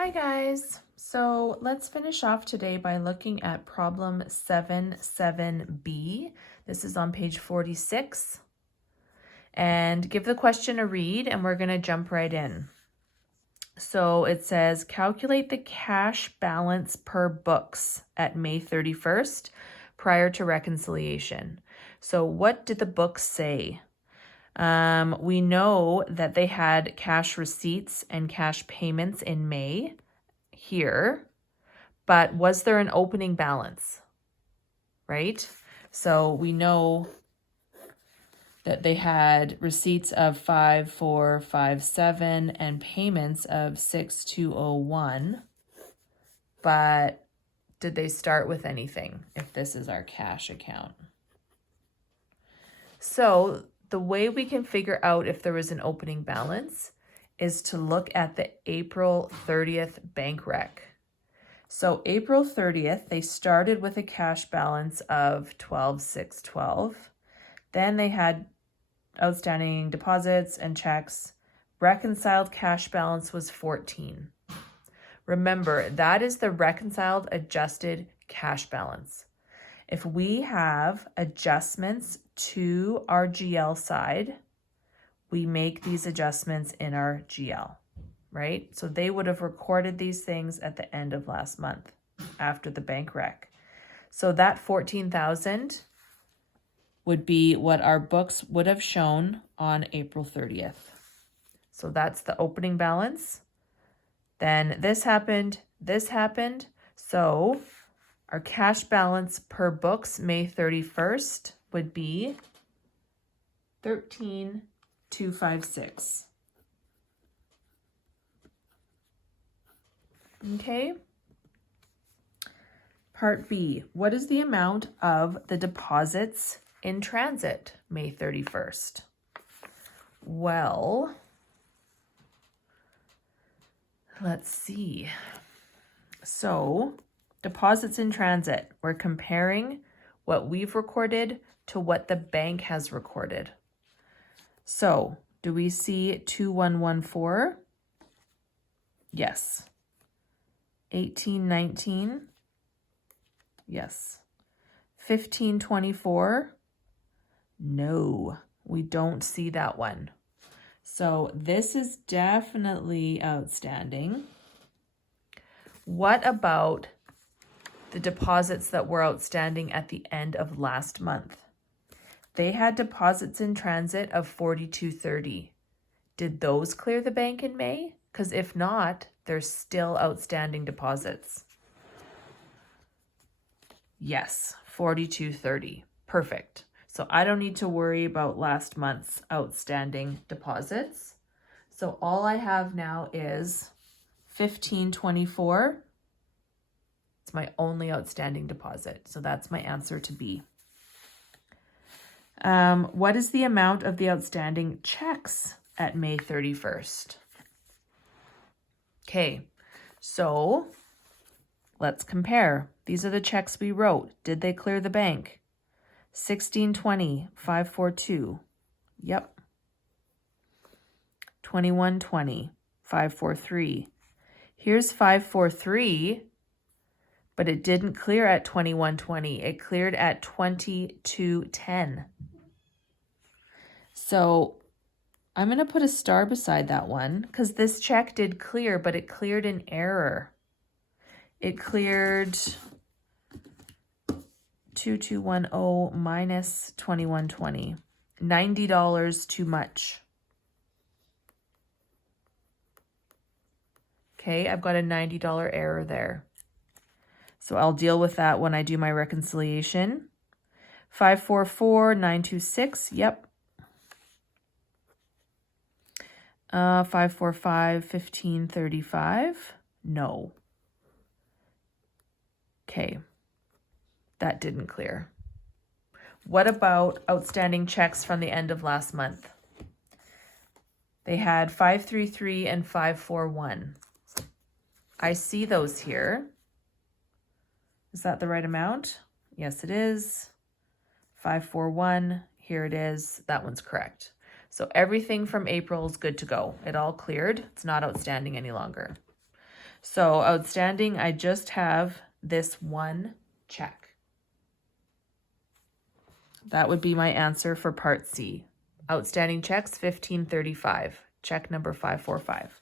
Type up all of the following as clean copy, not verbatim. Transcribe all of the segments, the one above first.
Hi guys, so let's finish off today by looking at problem 7-7B. This is on page 46. And give the question a read and we're going to jump right in. So it says, calculate the cash balance per books at May 31st prior to reconciliation. So what did the books say? We know that they had cash receipts and cash payments in May here, but was there an opening balance, right? So we know that they had receipts of 5457 and payments of 6201, but did they start with anything if this is our cash account? So the way we can figure out if there was an opening balance is to look at the April 30th bank rec. So April 30th, they started with a cash balance of 12,612. Then they had outstanding deposits and checks. Reconciled cash balance was 14. Remember, that is the reconciled adjusted cash balance. If we have adjustments to our GL side, we make these adjustments in our GL, right? So they would have recorded these things at the end of last month after the bank rec. So that 14,000 would be what our books would have shown on April 30th. So that's the opening balance. Then this happened. So our cash balance per books May 31st would be 13,256. Okay. Part B, what is the amount of the deposits in transit May 31st? Well, let's see. So deposits in transit, we're comparing what we've recorded to what the bank has recorded. So do we see 2114? Yes. 1819? Yes. 1524? No, we don't see that one. So this is definitely outstanding. What about the deposits that were outstanding at the end of last month? They had deposits in transit of 4230. Did those clear the bank in May? Because if not, there's still outstanding deposits. Yes, 4230. Perfect. So I don't need to worry about last month's outstanding deposits. So all I have now is 1524. It's my only outstanding deposit. So that's my answer to B. What is the amount of the outstanding checks at May 31st? Okay, so let's compare. These are the checks we wrote. Did they clear the bank? 1620, 542. Yep. 2120, 543. Here's 543, but it didn't clear at 2120. It cleared at 2210. So I'm going to put a star beside that one because this check did clear, but it cleared in error. It cleared 2210 minus 2120. $90 too much. Okay, I've got a $90 error there. So I'll deal with that when I do my reconciliation. 544, 926, yep. 545, 1535, no. Okay, that didn't clear. What about outstanding checks from the end of last month? They had 533 and 541. I see those here. Is that the right amount? Yes, it is. 541, here it is. That one's correct. So everything from April is good to go. It all cleared. It's not outstanding any longer. So outstanding, I just have this one check. That would be my answer for part C. Outstanding checks, 1535. Check number 545.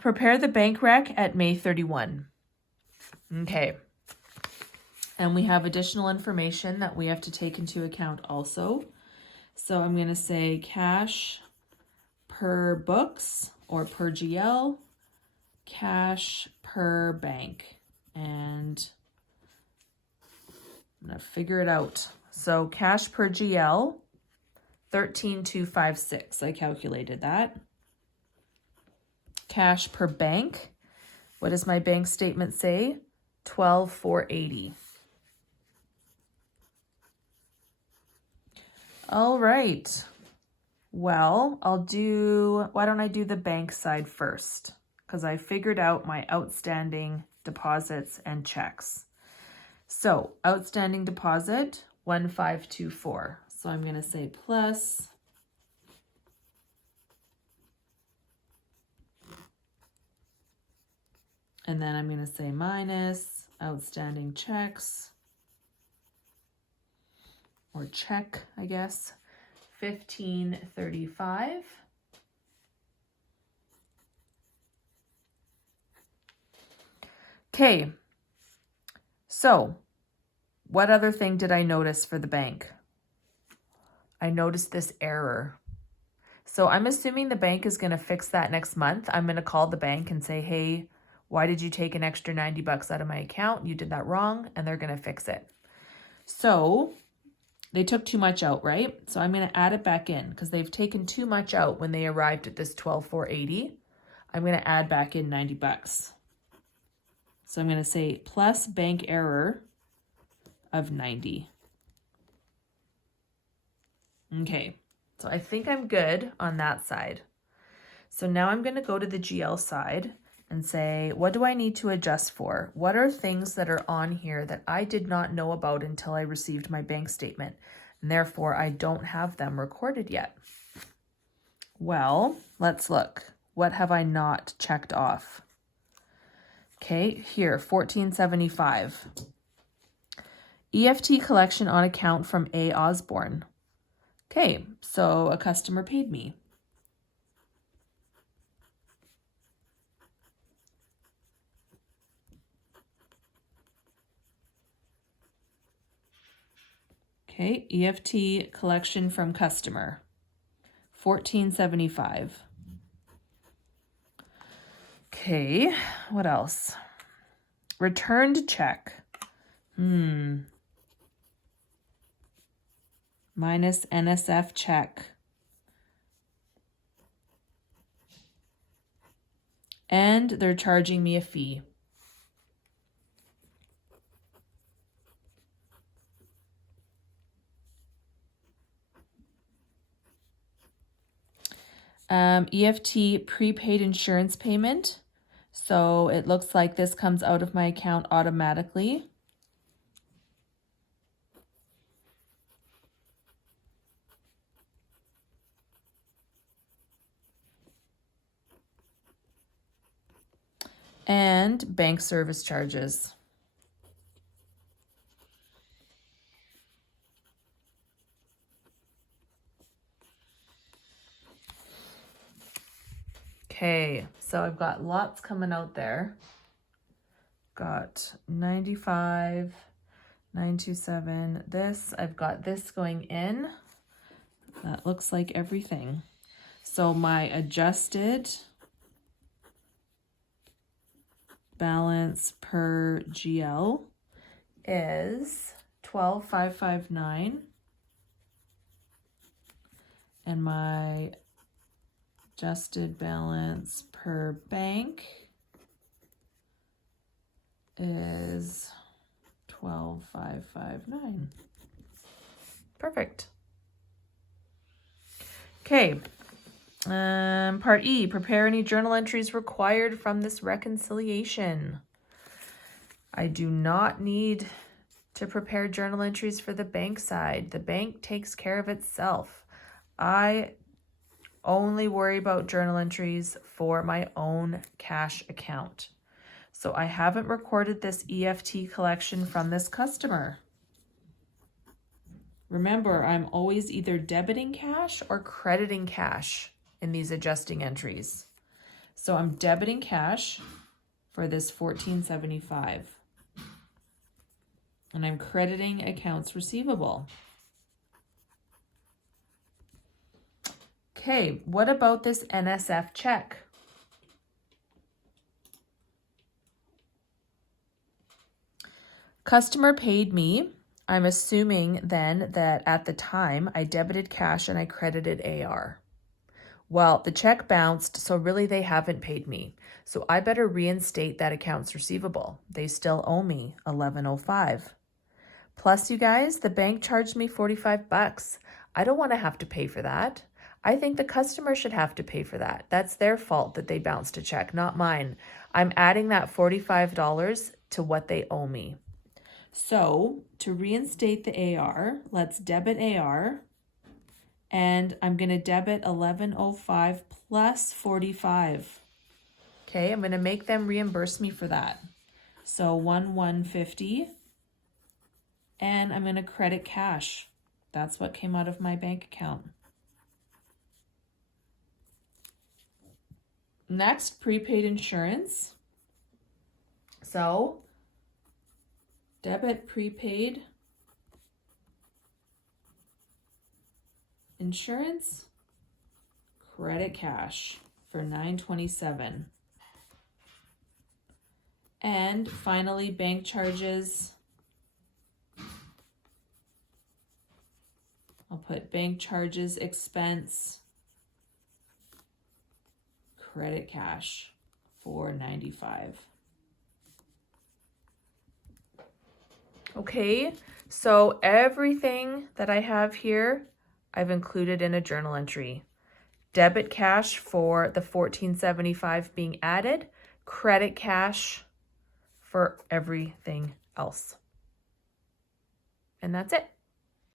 Prepare the bank rec at May 31. Okay. And we have additional information that we have to take into account also. So I'm going to say cash per books or per GL, cash per bank. And I'm going to figure it out. So cash per GL, 13,256. I calculated that. Cash per bank. What does my bank statement say? 12,480. All right. Well, why don't I do the bank side first? Because I figured out my outstanding deposits and checks. So outstanding deposit, 1524. So I'm going to say plus and then I'm going to say minus outstanding checks, or check, I guess, 1535. Okay, so what other thing did I notice for the bank? I noticed this error. So I'm assuming the bank is going to fix that next month. I'm going to call the bank and say, hey, why did you take an extra 90 bucks out of my account? You did that wrong, and they're going to fix it. So they took too much out, right? So I'm going to add it back in because they've taken too much out when they arrived at this 12,480. I'm going to add back in 90 bucks. So I'm going to say plus bank error of 90. Okay, so I think I'm good on that side. So now I'm going to go to the GL side and say, what do I need to adjust for? What are things that are on here that I did not know about until I received my bank statement, and therefore I don't have them recorded yet? Well, let's look. What have I not checked off? Okay, here, 1475. EFT collection on account from A. Osborne. Okay, so a customer paid me. Okay, EFT collection from customer, 1475. Okay, what else? Returned check. Minus NSF check. And they're charging me a fee. EFT prepaid insurance payment. So it looks like this comes out of my account automatically. And bank service charges. Okay, so I've got lots coming out there. Got 95, 927, this. I've got this going in. That looks like everything. So my adjusted balance per GL is 12,559. And my adjusted balance per bank is 12,559. Perfect. Okay. Part E, prepare any journal entries required from this reconciliation. I do not need to prepare journal entries for the bank side. The bank takes care of itself. I only worry about journal entries for my own cash account. So I haven't recorded this EFT collection from this customer. Remember, I'm always either debiting cash or crediting cash in these adjusting entries. So I'm debiting cash for this $14.75. And I'm crediting accounts receivable. Okay, what about this NSF check? Customer paid me. I'm assuming then that at the time I debited cash and I credited AR. Well, the check bounced, so really they haven't paid me. So I better reinstate that accounts receivable. They still owe me $11.05. Plus, you guys, the bank charged me $45. I don't want to have to pay for that. I think the customer should have to pay for that. That's their fault that they bounced a check, not mine. I'm adding that $45 to what they owe me. So to reinstate the AR, let's debit AR, and I'm going to debit $11.05 plus $45. Okay, I'm going to make them reimburse me for that. So $1,150, and I'm going to credit cash. That's what came out of my bank account. Next, prepaid insurance. So debit prepaid insurance, credit cash for $9.27. And finally, bank charges. I'll put bank charges expense, credit cash for $95. Okay, so everything that I have here, I've included in a journal entry. Debit cash for the $14.75 being added, credit cash for everything else. And that's it.